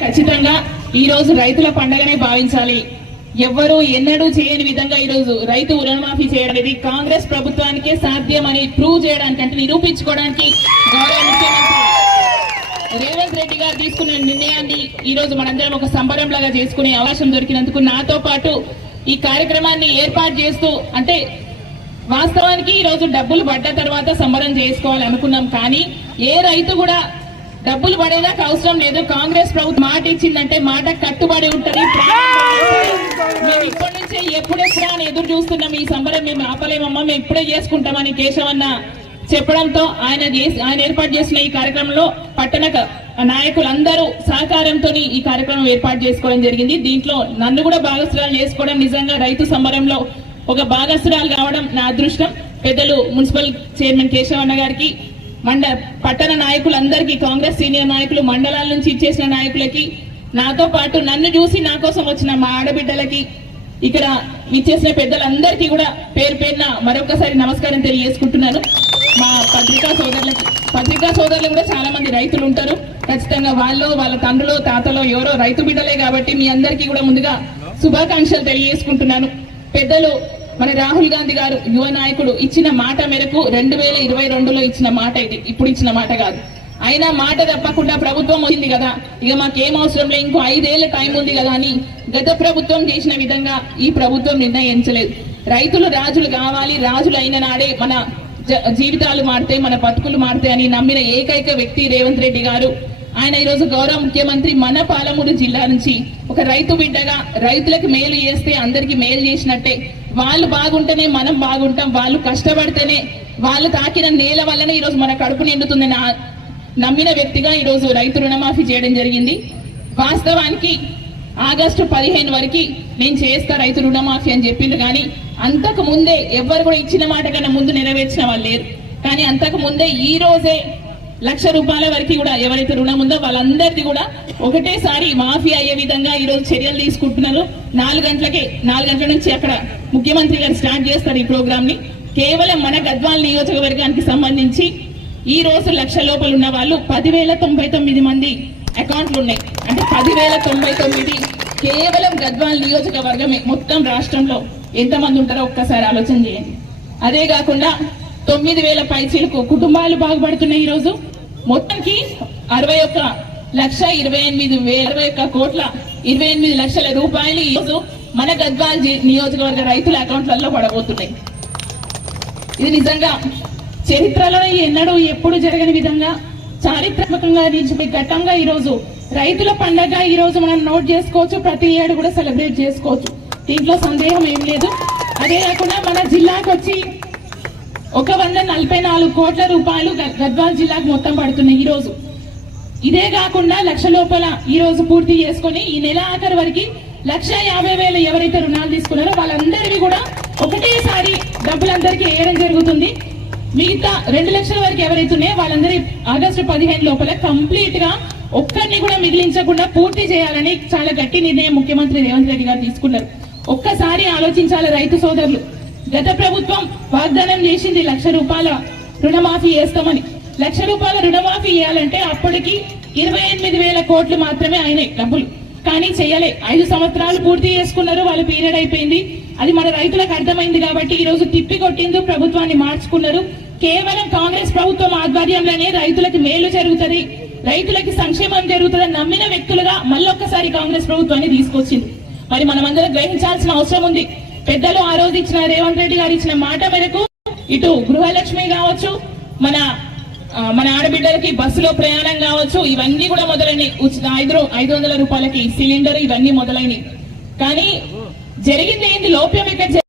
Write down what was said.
ఖచ్చితంగా ఈ రోజు రైతుల పండగనే భావించాలి. ఎవ్వరూ ఎన్నడూ చేయని విధంగా ఈ రోజు రైతు రుణమాఫీ చేయడం అనేది కాంగ్రెస్ ప్రభుత్వానికే సాధ్యం అని ప్రూవ్ చేయడానికి అంటే నిరూపించుకోవడానికి గౌరవ ముఖ్యమంత్రి రేవంత్ రెడ్డి గారు తీసుకున్న నిర్ణయాన్ని ఈ రోజు మనందరం ఒక సంబరం లాగా చేసుకునే అవకాశం దొరికినందుకు నాతో పాటు ఈ కార్యక్రమాన్ని ఏర్పాటు చేస్తూ అంటే వాస్తవానికి ఈ రోజు డబ్బులు పడ్డ తర్వాత సంబరం చేసుకోవాలి అనుకున్నాం కానీ ఏ రైతు కూడా డబ్బులు పడేదాకా అవసరం లేదు. కాంగ్రెస్ ప్రభుత్వం మాట ఇచ్చిందంటే మాట కట్టుబడి ఉంటుంది. మేము ఇప్పటి నుంచే ఎప్పుడెప్పుడా అని ఎదురు చూస్తున్నాం. ఈ సంబరం మేము ఆపలేమమ్మా మేము ఇప్పుడే చేసుకుంటామని కేశవన్న చెప్పడంతో ఆయన ఆయన ఏర్పాటు చేసిన ఈ కార్యక్రమంలో పట్టణ క- నాయకులందరూ సహకారంతో ఈ కార్యక్రమం ఏర్పాటు చేసుకోవడం జరిగింది. దీంట్లో నన్ను కూడా భాగస్వాలు చేసుకోవడం నిజంగా రైతు సంబరంలో ఒక భాగస్వాలు కావడం నా అదృష్టం. పెద్దలు మున్సిపల్ చైర్మన్ కేశవన్న గారికి మండ పట్టణ నాయకులందరికీ కాంగ్రెస్ సీనియర్ నాయకులు మండలాల నుంచి ఇచ్చేసిన నాయకులకి నాతో పాటు నన్ను చూసి నా కోసం వచ్చిన మా ఆడబిడ్డలకి ఇక్కడ ఇచ్చేసిన పెద్దలందరికీ కూడా పేరు పేరున మరొకసారి నమస్కారం తెలియజేసుకుంటున్నాను. మా పత్రికా సోదరులకి పత్రికా సోదరులు కూడా చాలా మంది రైతులు ఉంటారు. ఖచ్చితంగా వాళ్ళు వాళ్ళ తండ్రులు తాతలు ఎవరో రైతు బిడ్డలే కాబట్టి మీ అందరికీ కూడా ముందుగా శుభాకాంక్షలు తెలియజేసుకుంటున్నాను. పెద్దలు మన రాహుల్ గాంధీ గారు యువ నాయకుడు ఇచ్చిన మాట మేరకు రెండు వేల ఇరవై రెండులో ఇచ్చిన మాట ఇది. ఇప్పుడు ఇచ్చిన మాట కాదు. అయినా మాట తప్పకుండా ప్రభుత్వం వచ్చింది కదా. ఇక మాకేం అవసరం లేదు ఇంకో ఐదేళ్ళ టైం ఉంది కదా అని గత ప్రభుత్వం చేసిన విధంగా ఈ ప్రభుత్వం నిర్ణయించలేదు. రైతులు రాజులు కావాలి రాజులు అయిన నాడే మన జీవితాలు మారుతాయి మన బతుకులు మారుతాయి అని నమ్మిన ఏకైక వ్యక్తి రేవంత్ రెడ్డి గారు. ఆయన ఈరోజు గౌరవ ముఖ్యమంత్రి మన పాలమూరు జిల్లా నుంచి ఒక రైతు బిడ్డగా రైతులకు మేలు చేస్తే అందరికి మేలు చేసినట్టే. వాళ్ళు బాగుంటేనే మనం బాగుంటాం. వాళ్ళు కష్టపడితేనే వాళ్ళు తాకిన నేల వల్లనే ఈరోజు మన కడుపు నిండుతుందని నమ్మిన వ్యక్తిగా ఈరోజు రైతు రుణమాఫీ చేయడం జరిగింది. వాస్తవానికి ఆగస్టు పదిహేను వరకు నేను చేస్తా రైతు రుణమాఫీ అని చెప్పిండు కానీ అంతకు ముందే ఎవరు కూడా ఇచ్చిన మాట కన్నా ముందు నెరవేర్చిన వాళ్ళు లేరు. కానీ అంతకు ముందే ఈ రోజే లక్ష రూపాయల వరకు కూడా ఎవరైతే రుణం ఉందో వాళ్ళందరిది కూడా ఒకటేసారి మాఫీ అయ్యే విధంగా ఈ రోజు చర్యలు తీసుకుంటున్నారు. నాలుగు గంటలకే నాలుగు గంటల నుంచి అక్కడ ముఖ్యమంత్రి గారు స్టార్ట్ చేస్తారు ఈ ప్రోగ్రామ్ని కేవలం మన గద్వాల నియోజకవర్గానికి సంబంధించి ఈ రోజు లక్ష లోపల ఉన్న వాళ్ళు పదివేల తొంభై తొమ్మిది మంది అకౌంట్లు ఉన్నాయి. అంటే పదివేల తొంభై తొమ్మిది కేవలం గద్వాల్ నియోజకవర్గమే మొత్తం రాష్ట్రంలో ఎంతమంది ఉంటారో ఒక్కసారి ఆలోచన చేయండి. అదే కాకుండా తొమ్మిది వేల పైచీలకు కుటుంబాలు బాగుపడుతున్నాయి ఈ మొత్తంకి మొత్తానికి అరవై ఒక్క లక్ష ఇరవై ఎనిమిది వేల అరవై ఒక్క కోట్ల ఇరవై ఎనిమిది లక్షల రూపాయలు ఈరోజు మన గద్వాల్ నియోజకవర్గ రైతుల అకౌంట్లలో పడబోతున్నాయి. ఇది నిజంగా చరిత్రలో ఎన్నడూ ఎప్పుడు జరగని విధంగా చారిత్రాత్మకంగా నిలిచిపోయి ఘట్టంగా ఈ రోజు రైతుల పండగ ఈరోజు మనం నోట్ చేసుకోవచ్చు ప్రతి ఏడు కూడా సెలబ్రేట్ చేసుకోవచ్చు. దీంట్లో సందేహం ఏం లేదు. అదే కాకుండా మన జిల్లాకు వచ్చి ఒక వంద నలభై నాలుగు కోట్ల రూపాయలు గ- గద్వాల్ జిల్లాకు మొత్తం పడుతున్నాయి ఈ రోజు. ఇదే కాకుండా లక్ష లోపల ఈ రోజు పూర్తి చేసుకుని ఈ నెల ఆఖరి వరకు లక్ష యాభై వేలు ఎవరైతే రుణాలు తీసుకున్నారో వాళ్ళందరివి కూడా ఒకటేసారి డబ్బులందరికీ వేయడం జరుగుతుంది. మిగతా రెండు లక్షల వరకు ఎవరైతే ఉన్నాయో వాళ్ళందరి ఆగస్టు పదిహేను లోపల కంప్లీట్గా ఒక్కరిని కూడా మిగిలించకుండా పూర్తి చేయాలని చాలా గట్టి నిర్ణయం ముఖ్యమంత్రి రేవంత్ రెడ్డి గారు తీసుకున్నారు. ఒక్కసారి ఆలోచించాలి రైతు సోదరులు. గత ప్రభుత్వం వాగ్దానం చేసింది లక్ష రూపాయల రుణమాఫీ చేస్తామని. లక్ష రూపాయల రుణమాఫీ చేయాలంటే అప్పటికి ఇరవై ఎనిమిది వేల కోట్లు మాత్రమే అయినాయి డబ్బులు. కానీ చేయలే. ఐదు సంవత్సరాలు పూర్తి చేసుకున్నారు. వాళ్ళ పీరియడ్ అయిపోయింది. అది మన రైతులకు అర్థమైంది కాబట్టి ఈ రోజు తిప్పి కొట్టింది ప్రభుత్వాన్ని మార్చుకున్నారు. కేవలం కాంగ్రెస్ ప్రభుత్వం ఆధ్వర్యంలోనే రైతులకు మేలు జరుగుతుంది. రైతులకి సంక్షేమం జరుగుతుందని నమ్మిన వ్యక్తులుగా మళ్ళొక్కసారి కాంగ్రెస్ ప్రభుత్వాన్ని తీసుకొచ్చింది. మరి మనమందరం గ్రహించాల్సిన అవసరం ఉంది. పెద్దలు ఆ రోజు ఇచ్చిన రేవంత్ రెడ్డి గారు ఇచ్చిన మాట మేరకు ఇటు గృహలక్ష్మి కావచ్చు మన మన ఆడబిడ్డలకి బస్సులో ప్రయాణం కావచ్చు ఇవన్నీ కూడా మొదలైనవి ఉచిత ఐదు ఐదు వందల రూపాయలకి సిలిండర్ ఇవన్నీ మొదలైనవి కానీ జరిగింది ఏంటి లోప్యం ఇక్కడ